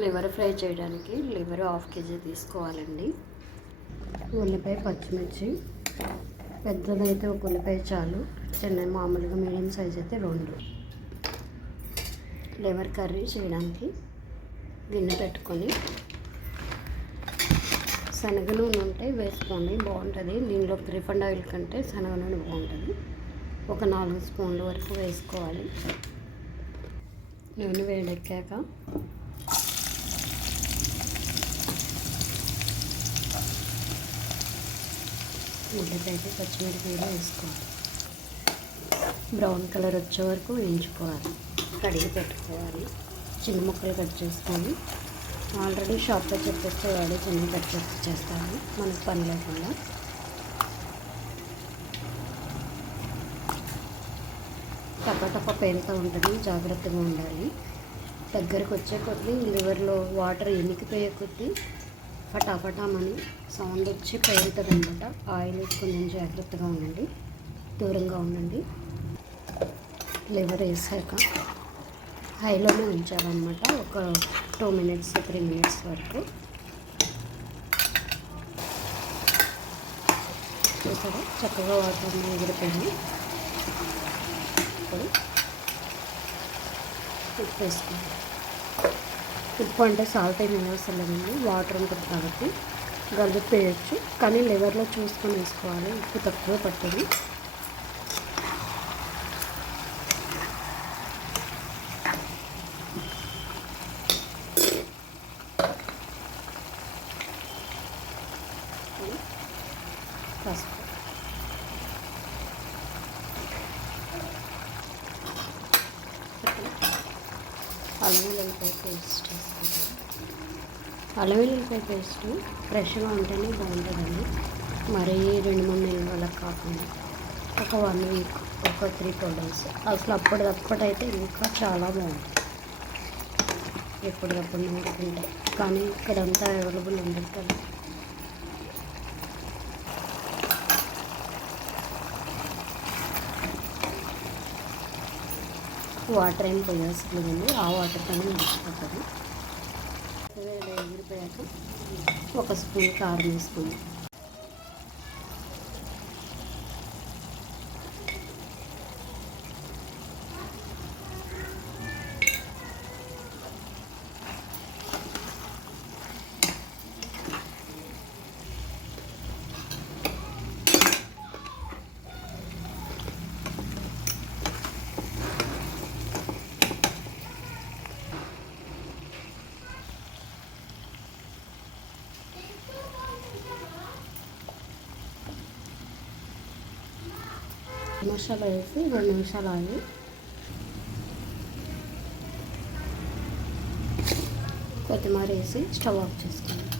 Liver fry చేయడానికి liver 1/2 kg తీసుకోవాలండి. ఉల్లిపాయ, పచ్చిమిర్చి, పెద్దదైతే ఒక ఉల్లిపాయ చాలు, చిన్న మామూలుగా మీడియం సైజ్ అయితే 2. లివర్ కర్రీ చేయడానికి గిన్నె పెట్టుకొని శనగ నూనె ఉంటే వేసుకోండి, బాగుంటుంది. దీనిలోకి రిఫైండ్ ఆయిల్ కంటే శనగ నూనె బాగుంటుంది. ఒక 4 స్పూన్ల వరకు వేసుకోవాలి. నూనె వేడెక్కాక ఉల్లిపాయ, పచ్చిమిరపకాయలు వేసుకోవాలి. బ్రౌన్ కలర్ వచ్చే వరకు వేయించుకోవాలి. కడిగి పెట్టుకోవాలి. చిన్న ముక్కలు కట్ చేసుకొని ఆల్రెడీ షాప్లో చెప్పేస్తే వాడు చిన్న కట్ చేసి చేస్తాను, మనకు పని లేకుండా. టపటప పేలుతూ ఉంటుంది, జాగ్రత్తగా ఉండాలి. దగ్గరకు వచ్చే కొద్దీ లివర్లో వాటర్ ఎనికిపోయే కొద్దీ ఫటాఫటామని సౌండ్ వచ్చి పేలుతుంది అనమాట. ఆయిల్ కొంచెం జాగ్రత్తగా ఉండండి, దూరంగా ఉండండి. లివర్ వేసాక హైలోనే ఉంచాలన్నమాట. ఒక 2 minutes 3 minutes వరకు. చూసారా చక్కగా వాటర్ ఎగిరిపోయింది. ఇప్పుడు ఉప్పు వేసుకోండి. ఉప్పు అంటే సాల్ట్ ఏమి అవసరం లేదండి, వాటర్ ఉంటుంది కాబట్టి కలిపేయచ్చు. కానీ లివర్లో చూసుకొని వేసుకోవాలి, ఉప్పు తక్కువ పట్టదు. పసుపు, అల్లం వెల్లుల్లిపాయ పేస్ట్ వేసుకుంటాం. అల్లం వెల్లుల్లిపాయ పేస్ట్ ఫ్రెష్గా ఉంటేనే బాగుంటుందండి. మరీ 2-3 నెలల వల్ల కాకుండా ఒక 1 week, ఒక 3-4 days అసలు అప్పటిదప్పుడైతే ఇంకా చాలా బాగుంటుంది. ఎప్పటికప్పుడు నూరుకుంటే. కానీ ఇక్కడంతా అవైలబుల్ ఉండదు కదా. వాటర్ ఏం పోయాల్సింది లేదండి, ఆ వాటర్తోనే మర్చిపోతుంది. ఎగిరిపోయాక 1 స్పూన్ కారం వేసుకుంది. మసాలా వేసి 2 నిమిషాలు ఆగి కొత్తిమీర వేసి స్టవ్ ఆఫ్ చేసుకోండి.